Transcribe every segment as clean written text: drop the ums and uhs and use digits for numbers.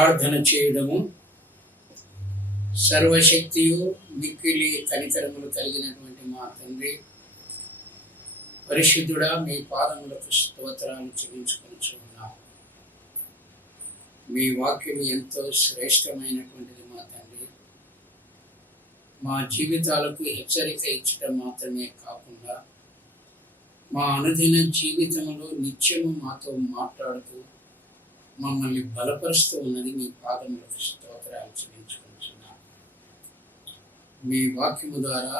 ప్రార్థన చేయడము. సర్వశక్తియు మిక్కిలి కనికరములు కలిగినటువంటి మా తండ్రి, పరిశుద్ధుడా, మీ పాదములకు స్తోత్రాలు చెల్లించుకొనుచున్నాము. మీ వాక్యం ఎంతో శ్రేష్టమైనటువంటిది మా తండ్రి. మా జీవితాలకు హెచ్చరిక ఇచ్చడం మాత్రమే కాకుండా మా అనుదిన జీవితంలో నిత్యము మాతో మాట్లాడుతూ మమ్మల్ని బలపరుస్తూ ఉన్నది. మీ పాదములకు స్తోత్రాలు చెల్లించుకుంటున్నాం. మీ వాక్యము ద్వారా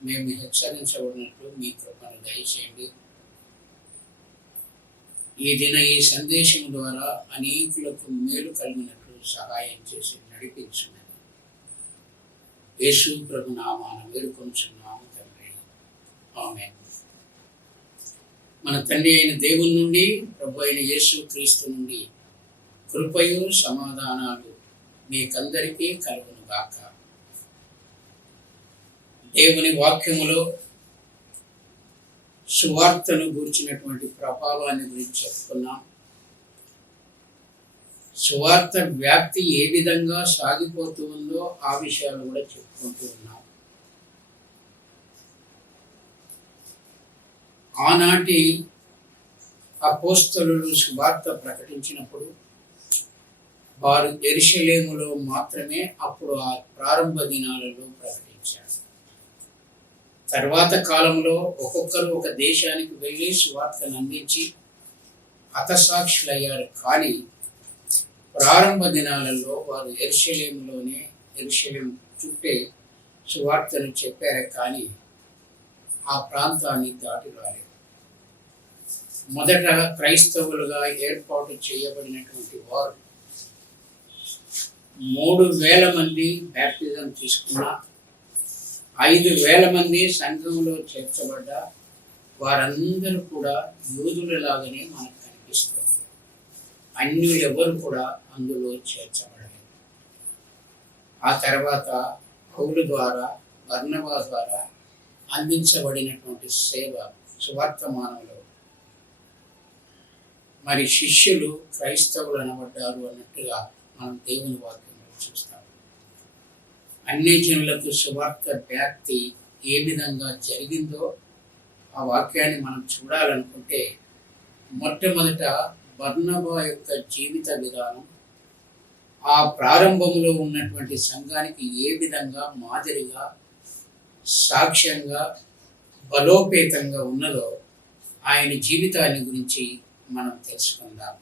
మేము హెచ్చరించబడినట్లు మీ కృపను దయచేయండి. ఈ సందేశం ద్వారా అనేకులకు మేలు కలిగినట్లు సహాయం చేసి నడిపించున్నది. యేసు ప్రభు నామాన వేడుకొనుచున్నాము తండ్రి, ఆమేన్. మన తండ్రి అయిన దేవుని నుండి, ప్రభు అయిన యేసు క్రీస్తు నుండి కృపయు సమాధానాలు మీకందరికీ కలుగును గాక. దేవుని వాక్యములో సువార్తను గూర్చినటువంటి ప్రభావాన్ని గురించి చెప్పుకున్నాం. సువార్త వ్యాప్తి ఏ విధంగా సాగిపోతూ ఉందో ఆ విషయాలు కూడా చెప్పుకుంటూ ఉన్నాం. ఆనాటి అపోస్తలులు సువార్త ప్రకటించినప్పుడు వారు యెరూషలేములో మాత్రమే అప్పుడు ఆ ప్రారంభ దినాలలో ప్రకటించారు. తర్వాత కాలంలో ఒక్కొక్కరు ఒక దేశానికి వెళ్ళి సువార్తను అందించి హతసాక్షులయ్యారు. కానీ ప్రారంభ దినాలలో వారు యెరూషలేం చుట్టే సువార్తను చెప్పారు. కానీ ఆ ప్రాంతాన్ని దాటి రాలేదు. మొదట క్రైస్తవులుగా ఏర్పాటు చేయబడినటువంటి వారు 3,000 మంది బ్యాప్టిజం తీసుకున్న, 5,000 మంది సంఘంలో చేర్చబడ్డ వారందరూ కూడా యూదులలాగానే మనకు కనిపిస్తుంది. అన్యులు ఎవరు కూడా అందులో చేర్చబడలేదు. ఆ తర్వాత పౌలు ద్వారా, బర్నబా ద్వారా అందించబడినటువంటి సేవ సువార్తమానంలో మరి శిష్యులు క్రైస్తవులు అనబడ్డారు అన్నట్టుగా మనం దేవుని వాక్యంలో చూస్తాం. అన్ని జనులకు సువార్త వ్యాప్తి ఏ విధంగా జరిగిందో ఆ వాక్యాన్ని మనం చూడాలనుకుంటే మొట్టమొదట బర్నబా యొక్క జీవిత విధానం ఆ ప్రారంభంలో ఉన్నటువంటి సంఘానికి ఏ విధంగా మాదిరిగా, సాక్ష్యంగా, బలోపేతంగా ఉన్నదో ఆయన జీవితాన్ని గురించి మనం తెలుసుకుందాం.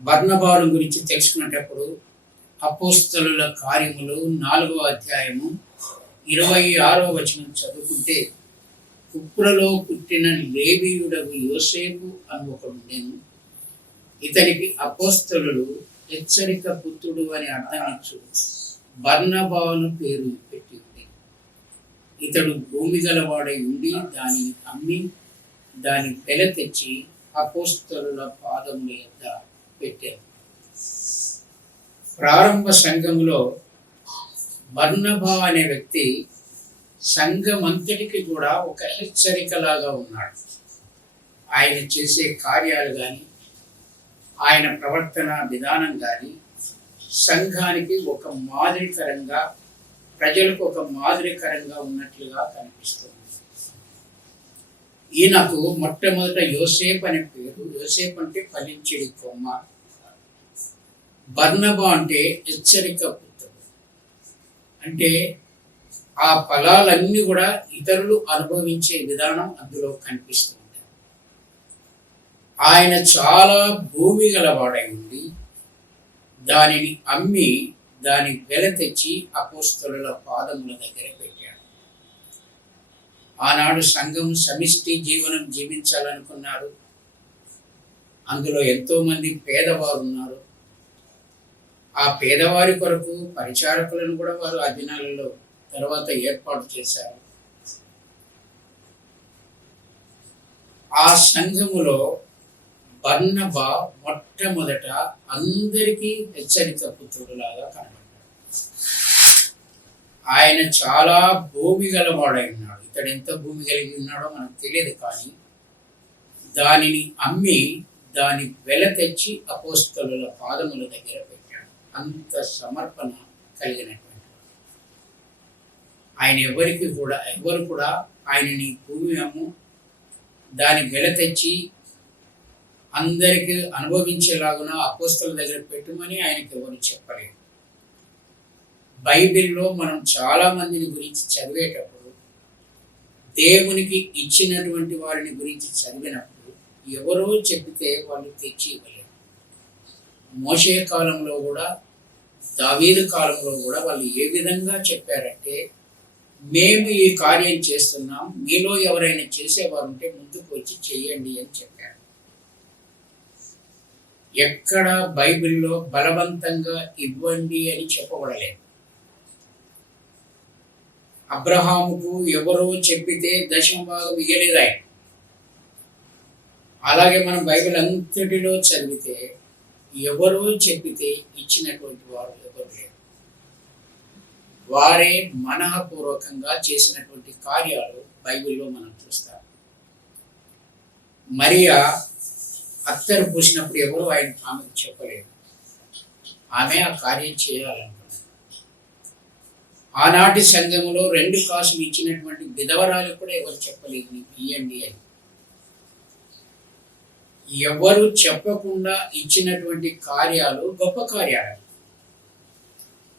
బర్నబాను గురించి తెలుసుకునేటప్పుడు అపోస్తలుల కార్యములు 4వ అధ్యాయము 26వ వచనం చదువుకుంటే, కుప్రలో పుట్టిన లేవీయుడగు యోసేపు అని ఒకడు ఉండెను. ఇతనికి అపోస్తలులు హెచ్చరిక పుత్రుడు అని అర్థమిచ్చు బర్నబాను పేరు పెట్టి ఉంది. ఇతడు భూమి గలవాడై ఉండి దానిని అమ్మి దాని వెల తెచ్చి అపోస్తలుల పాదముల యొద్ద పెట్టారు. ప్రారంభ సంఘములో బర్నబా అనే వ్యక్తి సంఘమంతటికి కూడా ఒక హెచ్చరికలాగా ఉన్నాడు. ఆయన చేసే కార్యాలు కానీ, ఆయన ప్రవర్తన విధానం కానీ సంఘానికి ఒక మాదిరికరంగా, ప్రజలకు ఒక మాదిరికరంగా ఉన్నట్లుగా కనిపిస్తుంది. ఈయనకు మొట్టమొదట యోసేపు అనే పేరు. యోసేపు అంటే ఫలించేది కొమ్మ, బర్నబా అంటే హెచ్చరిక పుత్రుడు. అంటే ఆ ఫలాలన్నీ కూడా ఇతరులు అనుభవించే విధానం అందులో కనిపిస్తూ ఉంటాయి. ఆయన చాలా భూమి గలవాడై ఉండి దానిని అమ్మి దాని వెల తెచ్చి అపోస్తలుల పాదముల దగ్గర పెట్టాడు. ఆనాడు సంఘం సమిష్టి జీవనం జీవించాలనుకున్నారు. అందులో ఎంతోమంది పేదవారు ఉన్నారు. ఆ పేదవారి కొరకు పరిచారకులను కూడా వారు ఆ దినాలలో తర్వాత ఏర్పాటు చేశారు. ఆ సంఘములో బర్నబా మొట్టమొదట అందరికీ హెచ్చరిక పుత్రుడులాగా కనబడ్డాడు. ఆయన చాలా భూమి గలవాడై ఉన్నాడు. ఇతడు ఎంత భూమి కలిగి ఉన్నాడో మనకు తెలియదు. కానీ దానిని అమ్మి దాని వెల తెచ్చి అపోస్తలుల పాదముల దగ్గర పెట్టాడు. అంత సమర్పణ కలిగినటువంటి ఆయన. ఎవరు కూడా ఆయనని భూమి అమ్ము దాని వెల తెచ్చి అందరికీ అనుభవించేలాగున అపోస్తల దగ్గర పెట్టుమని ఆయనకి ఎవరు చెప్పలేదు. బైబిల్లో మనం చాలా మందిని గురించి చదివేటప్పుడు, దేవునికి ఇచ్చినటువంటి వారిని గురించి చదివినప్పుడు ఎవరో చెబితే వాళ్ళు తెచ్చి ఇవ్వలేరు. మోషే కాలంలో కూడా, దావీదు కాలంలో కూడా వాళ్ళు ఏ విధంగా చెప్పారంటే, మేము ఈ కార్యం చేస్తున్నాం, మీలో ఎవరైనా చేసేవారు ఉంటే ముందుకు వచ్చి చెయ్యండి అని చెప్పారు. ఎక్కడ బైబిల్లో బలవంతంగా ఇవ్వండి అని చెప్పబడలేదు. అబ్రహాముకు ఎవరో చెప్పితే దశమ భాగం ఇయ్యలేదు ఆయన. అలాగే మనం బైబిల్ అంతటిలో చదివితే ఎవరో చెప్పితే ఇచ్చినటువంటి వారు ఎవరు లేరు. వారే మనఃపూర్వకంగా చేసినటువంటి కార్యాలు బైబిల్లో మనం చూస్తాం. మరియా అత్తరు పూసినప్పుడు ఎవరు ఆమెకు చెప్పలేదు. ఆమె ఆ కార్యం చేయాలనుకున్నారు. ఆనాటి సంఘములో 2 కాసులు ఇచ్చినటువంటి విధవరాలు కూడా ఎవరు చెప్పలేదు నీకు ఇయ్యండి అని. ఎవరు చెప్పకుండా ఇచ్చినటువంటి కార్యాలు గొప్ప కార్యాలు.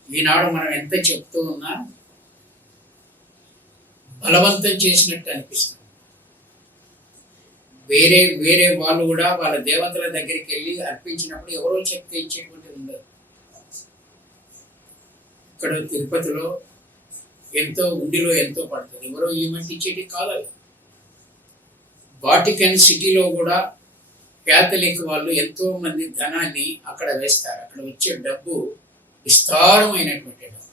ఈనాడు మనం ఎంత చెప్తూ ఉన్నా బలవంతం చేసినట్టు అనిపిస్తుంది. వేరే వాళ్ళు కూడా వాళ్ళ దేవతల దగ్గరికి వెళ్ళి అర్పించినప్పుడు ఎవరో చెప్తే ఇచ్చేటువంటిది ఉండదు. ఇక్కడ తిరుపతిలో ఉండిలో ఎంతో పడుతుంది, ఎవరో ఈ మట్టి ఇచ్చేటి కాదు. వాటికన్ సిటీలో కూడా క్యాథలిక్ వాళ్ళు ఎంతో మంది ధనాన్ని అక్కడ వేస్తారు. అక్కడ వచ్చే డబ్బు విస్తారమైనటువంటి డబ్బు.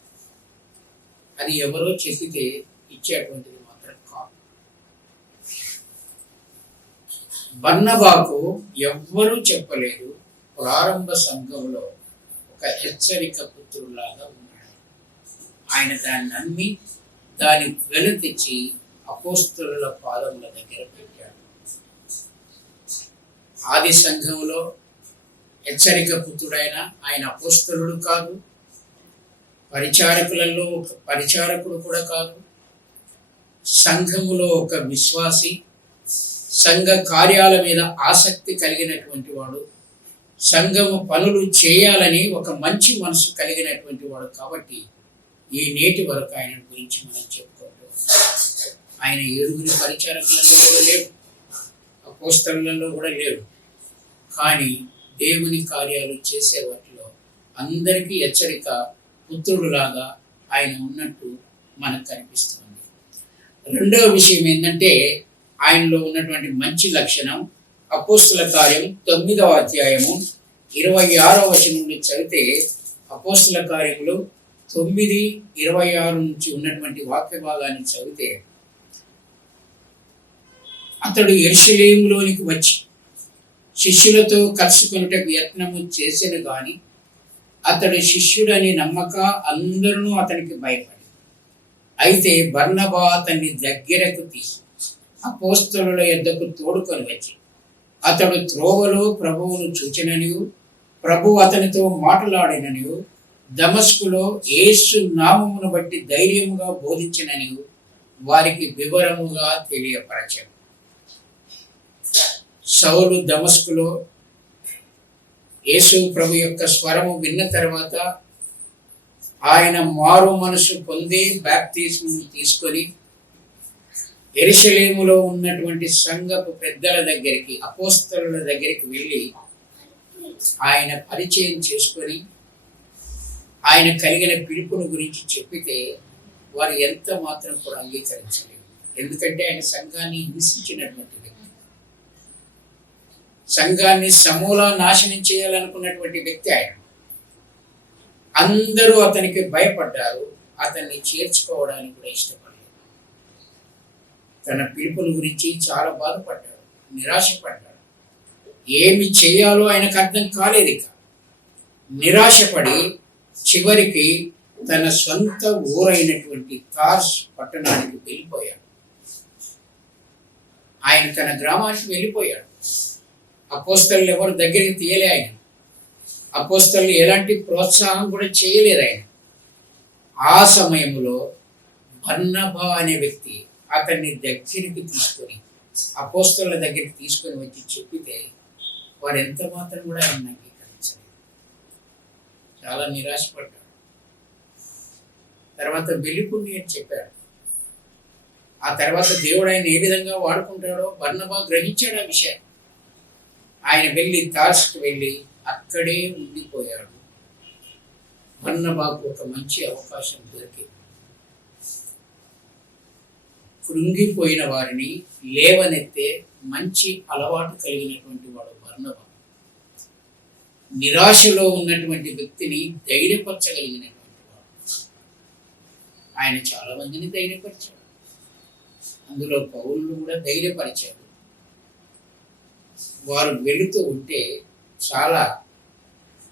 అది ఎవరో చెప్పితే ఇచ్చేటువంటిది మాత్రం కాదు. బర్నబాకు ఎవ్వరూ చెప్పలేదు. ప్రారంభ సంఘంలో ఒక హెచ్చరిక పుత్రులాగా ఉన్నాడు. ఆయన దాన్ని నమ్మి దాని వెల తెచ్చి అపోస్తలుల పాదముల దగ్గర పెట్టాడు. ఆది సంఘంలో హెచ్చరిక పుత్రుడైన ఆయన అపోస్తలుడు కాదు, పరిచారకులలో ఒక పరిచారకుడు కూడా కాదు, సంఘములో ఒక విశ్వాసి, సంఘ కార్యాల మీద ఆసక్తి కలిగినటువంటి వాడు, సంఘము పనులు చేయాలని ఒక మంచి మనసు కలిగినటువంటి వాడు. కాబట్టి ఈ నేటి వరకు ఆయన గురించి మనం చెప్పుకోవడం. ఆయన 7 పరిచారకులలో కూడా లేడు, అపోస్తలులలో కూడా లేడు. కానీ దేవుని కార్యాలు చేసే వాటిలో అందరికీ హెచ్చరిక పుత్రుడులాగా ఆయన ఉన్నట్టు మనకు కనిపిస్తుంది. రెండవ విషయం ఏంటంటే ఆయనలో ఉన్నటువంటి మంచి లక్షణం. అపోస్తల కార్యం 9వ అధ్యాయము 26వ వచనం నుండి చదివితే, అపోస్తల కార్యములు 9:26 నుంచి ఉన్నటువంటి వాక్య భాగాన్ని చదివితే, అతడు యెరూషలేములోనికి వచ్చి శిష్యులతో కలుసుకొనుటకు యత్నము చేసెను గాని అతడు శిష్యుడని నమ్మక అందరూ అతనికి భయపడి. అయితే బర్నబా అతన్ని దగ్గరకు తీసి అపోస్తలుల యొద్దకు తోడుకొని వచ్చి, అతడు త్రోవలో ప్రభువును చూచిననియు ప్రభువు అతనితో మాట్లాడిననియు దమస్కులో యేసు నామమును బట్టి ధైర్యముగా బోధించిననియు వారికి వివరముగా తెలియపరచెను. సౌలు దమస్కులో యేసు ప్రభు యొక్క స్వరము విన్న తర్వాత ఆయన మారు మనసు పొంది బాప్తిస్మం తీసుకొని యెరూషలేములో ఉన్నటువంటి సంఘపు పెద్దల దగ్గరికి, అపోస్తలుల దగ్గరికి వెళ్ళి ఆయన పరిచయం చేసుకొని ఆయన కలిగిన పిలుపును గురించి చెప్పితే వారు ఎంత మాత్రం కూడా అంగీకరించలేదు. ఎందుకంటే ఆయన సంఘాన్ని హింసించినటువంటి వ్యక్తి, సంఘాన్ని సమూలా నాశనం చేయాలనుకున్నటువంటి వ్యక్తి ఆయన. అందరూ అతనికి భయపడ్డారు, అతన్ని చేర్చుకోవడానికి కూడా ఇష్టపడలేదు. తన పిలుపుని గురించి చాలా బాధపడ్డాడు, నిరాశపడ్డాడు. ఏమి చేయాలో ఆయనకు అర్థం కాలేదు. ఇక నిరాశపడి చివరికి తన సొంత ఊరైనటువంటి తార్స్ పట్టణానికి వెళ్ళిపోయాడు. ఆయన తన గ్రామానికి వెళ్ళిపోయాడు. అపోస్తలులు ఎవరు దగ్గరికి తీయలే ఆయన. అపోస్తలులు ఎలాంటి ప్రోత్సాహం కూడా చేయలేదు ఆయన. ఆ సమయంలో బర్నబా అనే వ్యక్తి అతన్ని దగ్గరికి తీసుకొని అపోస్తలుల దగ్గరికి తీసుకొని వచ్చి చెప్పితే వారు ఎంత మాత్రం కూడా ఆయన అంగీకరించలేదు. చాలా నిరాశపడ్డాడు. తర్వాత వెళ్ళిపోండి అని చెప్పాడు. ఆ తర్వాత దేవుడు ఆయన ఏ విధంగా వాడుకుంటాడో బర్నబా గ్రహించాడు ఆ విషయాన్ని. ఆయన వెళ్ళి తార్సుకు వెళ్ళి అక్కడే ఉండిపోయాడు. బర్నబాకు ఒక మంచి అవకాశం దొరికింది. కృంగిపోయిన వారిని లేవనెత్తే మంచి అలవాటు కలిగినటువంటి వాడు బర్నబా. నిరాశలో ఉన్నటువంటి వ్యక్తిని ధైర్యపరచగలిగినటువంటి వాడు. ఆయన చాలా మందిని ధైర్యపరిచాడు. అందులో పౌరులు కూడా ధైర్యపరిచాడు. వారు వెళుతూ ఉంటే చాలా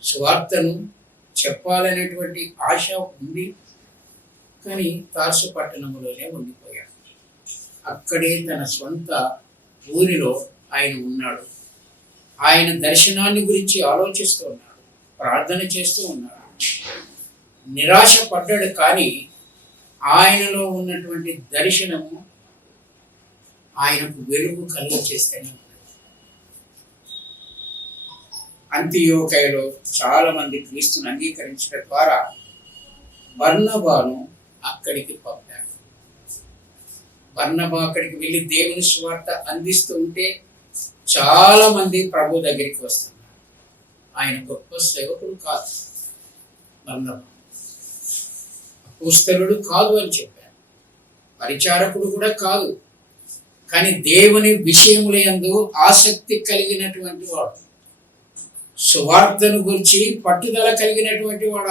సువార్తను చెప్పాలనేటువంటి ఆశ ఉంది. కానీ తార్సు పట్టణంలోనే ఉండిపోయాడు. అక్కడే తన సొంత ఊరిలో ఆయన ఉన్నాడు. ఆయన దర్శనాన్ని గురించి ఆలోచిస్తూ ఉన్నాడు, ప్రార్థన చేస్తూ ఉన్నాడు. నిరాశ పడ్డాడు. కానీ ఆయనలో ఉన్నటువంటి దర్శనము ఆయనకు వెలుగు కలుగచేస్తూనే ఉన్నది. అంతియోకయలో చాలా మంది క్రీస్తుని అంగీకరించడం ద్వారా బర్నబాను అక్కడికి పంపాడు. బర్నబా అక్కడికి వెళ్ళి దేవుని సువార్త అందిస్తూ ఉంటే చాలా మంది ప్రభు దగ్గరికి వస్తున్నారు. ఆయన గొప్ప సేవకుడు కాదు, బర్నబా అపోస్తలుడు కాదు అని చెప్పారు, పరిచారకుడు కూడా కాదు. కానీ దేవుని విషయముల యందు ఆసక్తి కలిగినటువంటి వాడు, సువార్తను గురించి పట్టుదల కలిగినటువంటి వాడు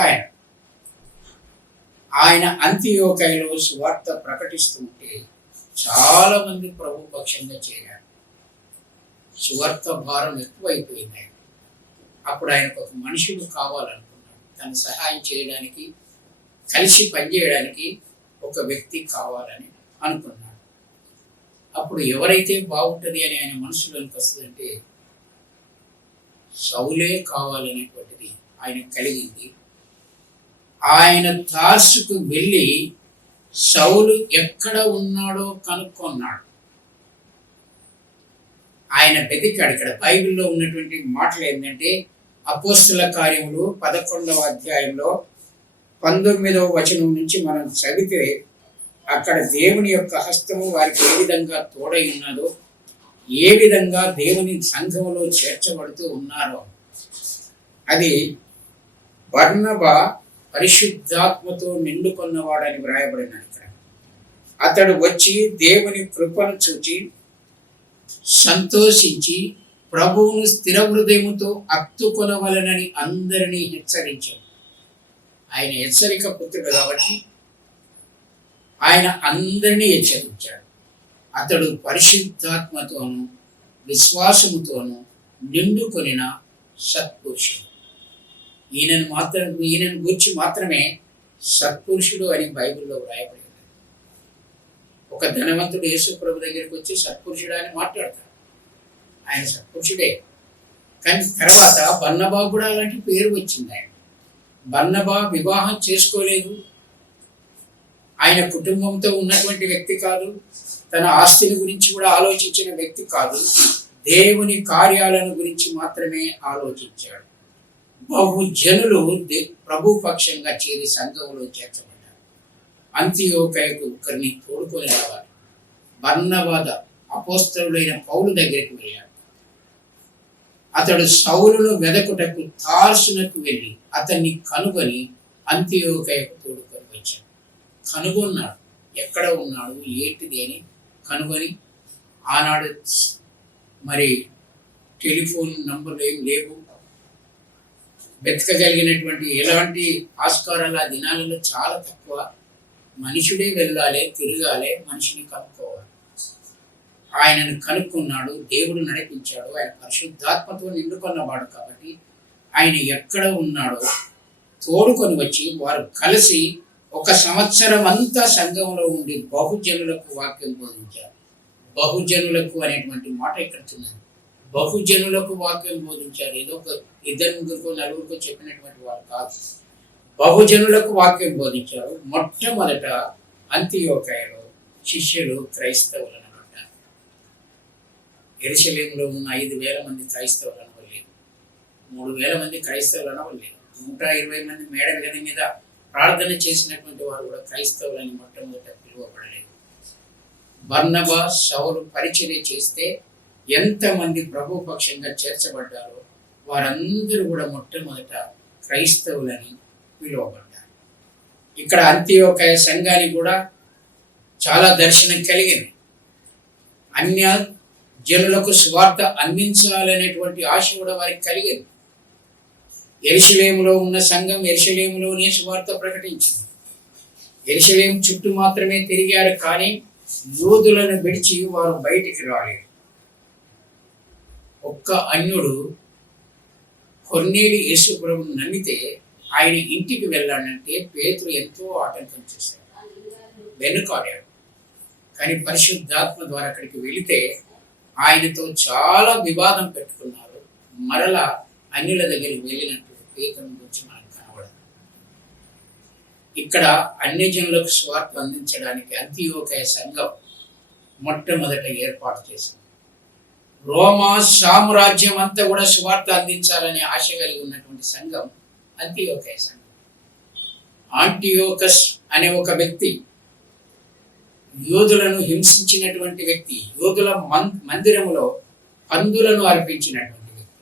ఆయన అంతియోకయలో సువార్త ప్రకటిస్తుంటే చాలా మంది ప్రభు పక్షంగా చేరారు. సువార్త భారం ఎక్కువైపోయింది. అప్పుడు ఆయనకు ఒక మనుషుడు కావాలనుకున్నాడు. తను సహాయం చేయడానికి, కలిసి పనిచేయడానికి ఒక వ్యక్తి కావాలని అనుకున్నాడు. అప్పుడు ఎవరైతే బాగుంటుంది అని ఆయన మనసులోనికి వస్తుందంటే సౌలే కావాలనేటువంటిది ఆయన కలిగింది. ఆయన తార్సుకు వెళ్ళి సౌలు ఎక్కడ ఉన్నాడో కనుక్కున్నాడు. ఆయన వెతికాడు. ఇక్కడ బైబిల్లో ఉన్నటువంటి మాటలు ఏంటంటే అపోస్తల కార్యములు 11వ అధ్యాయంలో 19వ వచనం నుంచి మనం చదివితే అక్కడ దేవుని యొక్క హస్తము వారికి ఏ విధంగా తోడై ఉన్నదో, ఏ విధంగా దేవుని సంఘములో చేర్చబడుతూ ఉన్నారో, అది బర్నబా పరిశుద్ధాత్మతో నిండుకొన్నవాడని వ్రాయబడినాడు. ఇక్కడ అతడు వచ్చి దేవుని కృపను చూచి సంతోషించి ప్రభువును స్థిర హృదయముతో అత్తుకొనవలనని అందరినీ హెచ్చరించాడు. ఆయన హెచ్చరిక పుత్రుడు కాబట్టి ఆయన అందరినీ హెచ్చరించాడు. అతడు పరిశుద్ధాత్మతోనూ విశ్వాసముతోనూ నిండుకొనిన సత్పురుషుడు. ఈయనను గూర్చి మాత్రమే సత్పురుషుడు అని బైబిల్లో వ్రాయబడి ఉంది. ఒక ధనవంతుడు యేసు ప్రభు దగ్గరికి వచ్చి సత్పురుషుడు అని మాట్లాడతాడు. ఆయన సత్పురుషుడే. కానీ తర్వాత బర్నబా కూడా అలాంటి పేరు వచ్చింది. ఆయన బర్నబా వివాహం చేసుకోలేదు. ఆయన కుటుంబంతో ఉన్నటువంటి వ్యక్తి కాదు. తన ఆస్తిని గురించి కూడా ఆలోచించిన వ్యక్తి కాదు. దేవుని కార్యాలను గురించి మాత్రమే ఆలోచించాడు. బహుజనులు ప్రభు పక్షంగా చేరి సంఘంలో చేర్చబడ్డారు. అంతియోకయకు ఒకరిని తోడుకొని రావాలి. బర్నబా అపోస్తలుడైన పౌలు దగ్గరికి వెళ్ళాడు. అతడు సౌలును వెదకుటకు తార్సునకు వెళ్ళి అతన్ని కనుగొని అంతియోకయకు తోడుకొని వచ్చాడు. కనుగొన్నాడు, ఎక్కడ ఉన్నాడు ఏంటిది అని కనుగొని. ఆనాడు మరి టెలిఫోన్ నంబర్లు ఏం లేవు, వెతకగలిగినటువంటి ఎలాంటి ఆస్కారాలు ఆ దినాలలో చాలా తక్కువ. మనుషుడే వెళ్ళాలి, తిరగాలి, మనిషిని కనుక్కోవాలి. ఆయనను కనుక్కున్నాడు, దేవుడు నడిపించాడు. ఆయన పరిశుద్ధాత్మతో నిండుకొన్నవాడు కాబట్టి ఆయన ఎక్కడ ఉన్నాడో తోడుకొని వచ్చి వారు కలిసి 1 సంవత్సరం అంతా సంఘంలో ఉండి బహుజనులకు వాక్యం బోధించారు. బహుజనులకు అనేటువంటి మాట ఇక్కడ ఉన్నది. బహుజనులకు వాక్యం బోధించారు. ఏదో ఒక ఇద్దరు ముగ్గురికో నలుగురికో చెప్పినటువంటి వారు కాదు, బహుజనులకు వాక్యం బోధించారు. మొట్టమొదట అంతియోకయలో శిష్యులు క్రైస్తవులను అంటారు. యెరూషలేములో ఉన్న 5,000 మంది క్రైస్తవులు అనవలేదు, 3,000 మంది క్రైస్తవులు అనవలేదు, 120 మంది మేడల గది మీద ప్రార్థన చేసినటువంటి వారు కూడా క్రైస్తవులని మొట్టమొదట పిలువబడలేదు. బర్నబా సౌలు పరిచర్య చేస్తే ఎంతమంది ప్రభు పక్షంగా చేర్చబడ్డారో వారందరూ కూడా మొట్టమొదట క్రైస్తవులని పిలువబడ్డారు. ఇక్కడ అంతియోకయ సంఘానికి కూడా చాలా దర్శనం కలిగింది. అన్య జనులకు సువార్త అందించాలనేటువంటి ఆశ కూడా వారికి కలిగింది. యెరూషలేములో ఉన్న సంఘం యెరూషలేములోనే సువార్త ప్రకటించింది. యెరూషలేము చుట్టూ మాత్రమే తిరిగారు, కానీ యూదులను విడిచి వారు బయటికి రాలేదు. ఒక్క అన్యుడు కొర్నేలి యేసు ప్రభువును నమ్మితే ఆయన ఇంటికి వెళ్ళాడంటే పేతురు ఎంతో ఆటంకం చేశాడు, వెనుకాడాడు. కానీ పరిశుద్ధాత్మ ద్వారా అక్కడికి వెళితే ఆయనతో చాలా వివాదం పెట్టుకున్నారు. మరలా అన్యుల దగ్గరికి వెళ్ళినట్టు పేతురు గురించి మనకు కనబడదు. ఇక్కడ అన్ని జనులకు స్వార్థ అందించడానికి అంతియోకయ సంఘం మొట్టమొదట ఏర్పాటు చేసింది. రోమా సామ్రాజ్యం అంతా కూడా సువార్త అందించాలనే ఆశ కలిగి ఉన్నటువంటి సంఘం అంతియోకయ సంఘం. ఆంటియోకస్ అనే ఒక వ్యక్తి యోధులను హింసించినటువంటి వ్యక్తి, యోధుల మందిరములో పందులను అర్పించినటువంటి వ్యక్తి,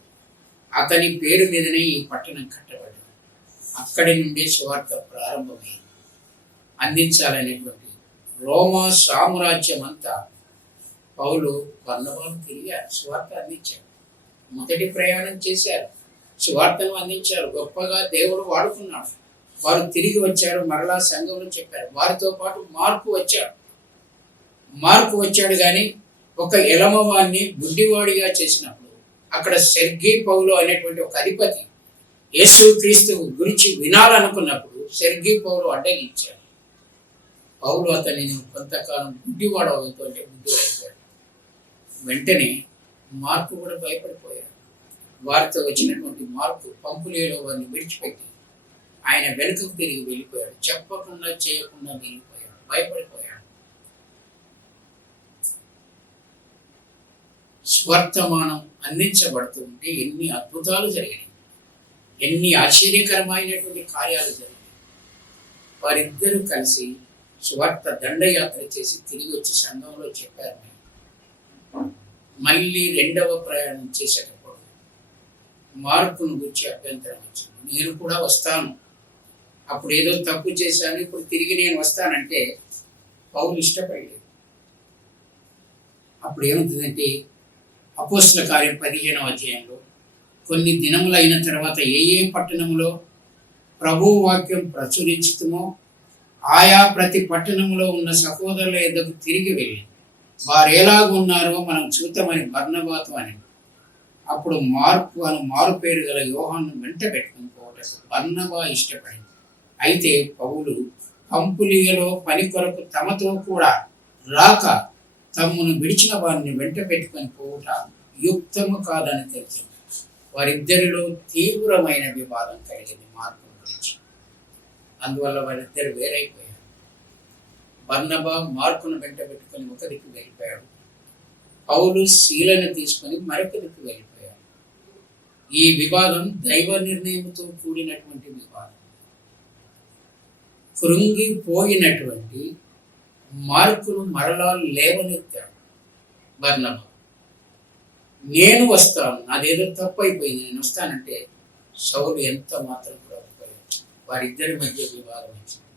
అతని పేరు మీదనే ఈ పట్టణం కట్టబడింది. అక్కడి నుండి సువార్త ప్రారంభమైంది. అందించాలనేటువంటి రోమా సామ్రాజ్యం అంతా పౌలు బర్నబాను తిరిగారు, సువార్త అందించారు. మొదటి ప్రయాణం చేశారు, సువార్తను అందించారు. గొప్పగా దేవుడు వాడుకున్నాడు. వారు తిరిగి వచ్చారు, మరలా సంఘంలో చెప్పారు. వారితో పాటు మార్కు వచ్చాడు కానీ ఒక ఎలమవాన్ని గుడ్డివాడిగా చేసినప్పుడు అక్కడ సెర్గీ పౌలు అనేటువంటి ఒక అధిపతి యేసు క్రీస్తు గురించి వినాలనుకున్నప్పుడు సెర్గీ పౌలు అడ్డగించాడు. పౌలు అతనిని కొంతకాలం గుడ్డివాడు అవుతుంటే గుడ్డివాడైపోయాడు. వెంటనే మార్కు కూడా భయపడిపోయాడు. వారితో వచ్చినటువంటి మార్కు పంపులేలో వారిని విడిచిపెట్టి ఆయన వెనుకకు తిరిగి వెళ్ళిపోయాడు. చెప్పకుండా చేయకుండా వెళ్ళిపోయాడు, భయపడిపోయాడు. స్వర్తమానం అందించబడుతుంటే ఎన్ని అద్భుతాలు జరిగాయి, ఎన్ని ఆశ్చర్యకరమైనటువంటి కార్యాలు జరిగాయి. వారిద్దరూ కలిసి స్వార్థ దండయాత్ర చేసి తిరిగి వచ్చి సంఘంలో చెప్పారు. మళ్ళీ రెండవ ప్రయాణం చేసేటప్పుడు మార్కును గురించి అభ్యంతరం వచ్చింది. నేను కూడా వస్తాను, అప్పుడు ఏదో తప్పు చేశాను, ఇప్పుడు తిరిగి నేను వస్తానంటే పౌలు ఇష్టపడలేదు. అప్పుడు ఏమవుతుందంటే అపోస్తల కార్యం 15వ అధ్యాయంలో కొన్ని దినములు అయిన తర్వాత ఏ పట్టణంలో ప్రభువు వాక్యం ప్రచురించుతామో ఆయా ప్రతి పట్టణంలో ఉన్న సహోదరుల యొద్దకు తిరిగి వెళ్ళి వారు ఎలాగున్నారో మనం చూద్దామని బర్నబాతో అని. అప్పుడు మార్కు అను మారు పేరు గల యోహాను వెంట పెట్టుకుని పోవటం బర్నబా ఇష్టపడింది. అయితే పౌలు పంపులియలో పని కొరకు తమతో కూడా రాక తమ్మును విడిచిన వారిని వెంట పెట్టుకొని పోవుట యుక్తము కాదని తెలిసింది. వారిద్దరిలో తీవ్రమైన వివాదం కలిగింది మార్కు గురించి. అందువల్ల వారిద్దరు వేరైపోయారు. బర్నబా మార్కును వెంట పెట్టుకొని ఒక దిక్కు వెళ్ళిపోయాడు, పౌలు శీలను తీసుకొని మరొక దిక్కు వెళ్ళిపోయాడు. ఈ వివాదం దైవ నిర్ణయంతో కూడినటువంటి వివాదం. కృంగిపోయినటువంటి మార్కును మరలా లేవనెత్తాడు బర్నబా. నేను వస్తాను, నాదేదో తప్పు అయిపోయింది, నేను వస్తానంటే సౌలు ఎంత మాత్రం ప్రవర్తిపోయాడు. వారిద్దరి మధ్య వివాదం వచ్చింది.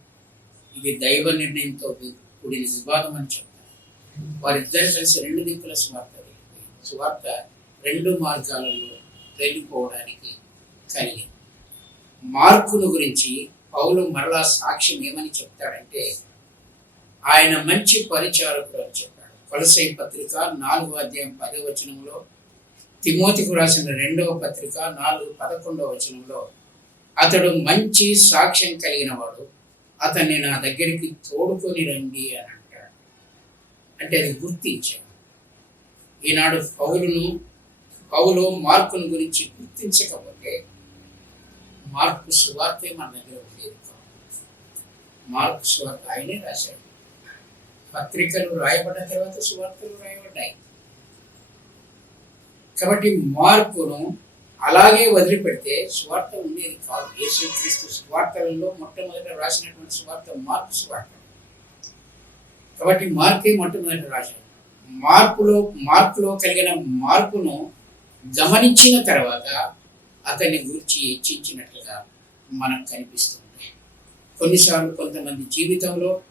ఇది దైవ నిర్ణయంతో కూడిన వివాదం అని చెప్తారు. వారిద్దరు కలిసి రెండు దిక్కుల సువార్త వెళ్ళిపోయింది. సువార్త రెండు మార్గాలలో వెళ్ళిపోవడానికి కలిగింది. మార్కును గురించి పౌలు మరలా సాక్ష్యం ఏమని చెప్తాడంటే ఆయన మంచి పరిచారకుడు అని చెప్పాడు. కొలసై పత్రిక 4వ అధ్యాయం 10వ వచనంలో, తిమోతికు రాసిన 2వ పత్రిక 4:11 వచనంలో అతడు మంచి సాక్ష్యం కలిగిన వాడు, అతన్ని నా దగ్గరికి తోడుకొని రండి అని అంటాడు. అంటే అది గుర్తించాడు. ఈనాడు పౌలును పౌలు మార్కును గురించి గుర్తించకపోతే మార్కు సువార్తే మన దగ్గర ఉండేది కాదు. మార్కు సువార్త ఆయనే రాశాడు. పత్రికలు రాయబడ్డ తర్వాత సువార్తలు రాయబడ్డాయి. కాబట్టి మార్కును అలాగే వదిలిపెడితే సువార్త ఉండేది కాదు. యేసుక్రీస్తు సువార్తలలో మొట్టమొదట రాసినటువంటి సువార్త మార్కు సువార్త. కాబట్టి మార్కే మొట్టమొదట రాశాడు. మార్కులో కలిగిన మార్పును గమనించిన తర్వాత అతన్ని గురించి హెచ్చించినట్లుగా మనకు కనిపిస్తుంది. కొన్నిసార్లు కొంతమంది జీవితంలో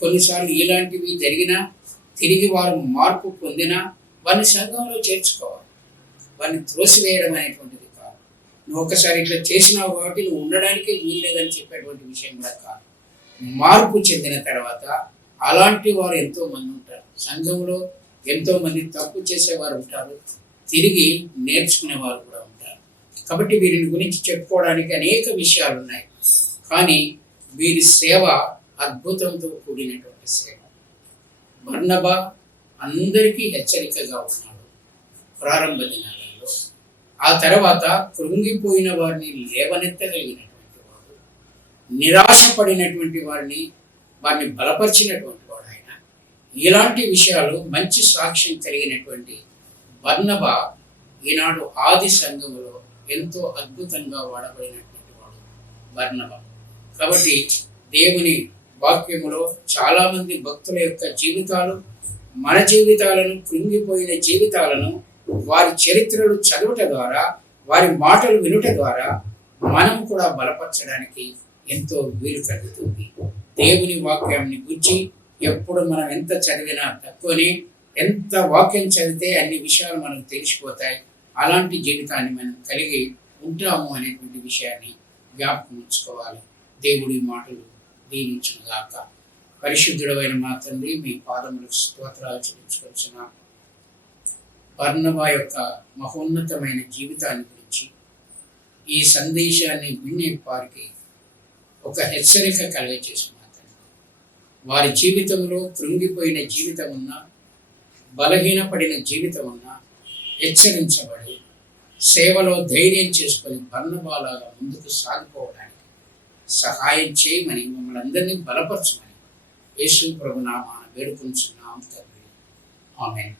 కొన్నిసార్లు ఇలాంటివి జరిగినా తిరిగి వారు మార్పు పొందినా వారిని సంఘంలో చేర్చుకోవాలి. వారిని త్రోసివేయడం అనేటువంటిది కాదు. నువ్వు ఒకసారి ఇట్లా చేసినావు కాబట్టి నువ్వు ఉండడానికే వీల్లేదని చెప్పేటువంటి విషయం కూడా కాదు. మార్పు చెందిన తర్వాత అలాంటి వారు ఎంతో మంది ఉంటారు. సంఘంలో ఎంతో మంది తప్పు చేసేవారు ఉంటారు, తిరిగి నేర్చుకునేవారు కూడా ఉంటారు. కాబట్టి వీరిని గురించి చెప్పుకోవడానికి అనేక విషయాలు ఉన్నాయి. కానీ వీరి సేవ అద్భుతంతో కూడినటువంటి సేవ. బర్నబా అందరికీ హెచ్చరికగా ఉన్నాడు ప్రారంభ దినాలలో. ఆ తర్వాత కృంగిపోయిన వారిని లేవనెత్తగలిగినటువంటి వాడు, నిరాశపడినటువంటి వారిని బలపరిచినటువంటి వాడు ఆయన. ఇలాంటి విషయాలు మంచి సాక్ష్యం కలిగినటువంటి బర్నబా ఈనాడు ఆది సంఘములో ఎంతో అద్భుతంగా వాడబడినటువంటి వాడు బర్నబా. కాబట్టి దేవుని వాక్యములో చాలామంది భక్తుల యొక్క జీవితాలు, మన జీవితాలను, కృంగిపోయిన జీవితాలను వారి చరిత్రలు చదువుట ద్వారా, వారి మాటలు వినుట ద్వారా మనం కూడా బలపరచడానికి ఎంతో వీలు కలుగుతుంది. దేవుని వాక్యాన్ని గురించి ఎప్పుడు మనం ఎంత చదివినా తక్కువనే. ఎంత వాక్యం చదివితే అన్ని విషయాలు మనకు తెలిసిపోతాయి. అలాంటి జీవితాన్ని మనం కలిగి ఉంటాము అనేటువంటి విషయాన్ని జ్ఞాపకం ఉంచుకోవాలి. దేవుడి మాటలు దీవించుగాక. పరిశుద్ధుడైన మా తండ్రి, మీ పాదములకు స్తోత్రాలు చెల్లించుకొచ్చున్నాము. బర్నబా యొక్క మహోన్నతమైన జీవితాన్ని గురించి ఈ సందేశాన్ని వినే వారికి ఒక హెచ్చరిక కలిగజేసిన వారి జీవితంలో కృంగిపోయిన జీవితం ఉన్నా, బలహీనపడిన జీవితం ఉన్నా హెచ్చరించబడి సేవలో ధైర్యం చేసుకొని బర్నబాలాగా ముందుకు సాగిపోవడానికి సహాయం చేయమని, మమ్మల్ని అందరినీ బలపరచమని యేసు ప్రభు నామాన వేడుకొంచున్నాం తండ్రి. ఆమేన్.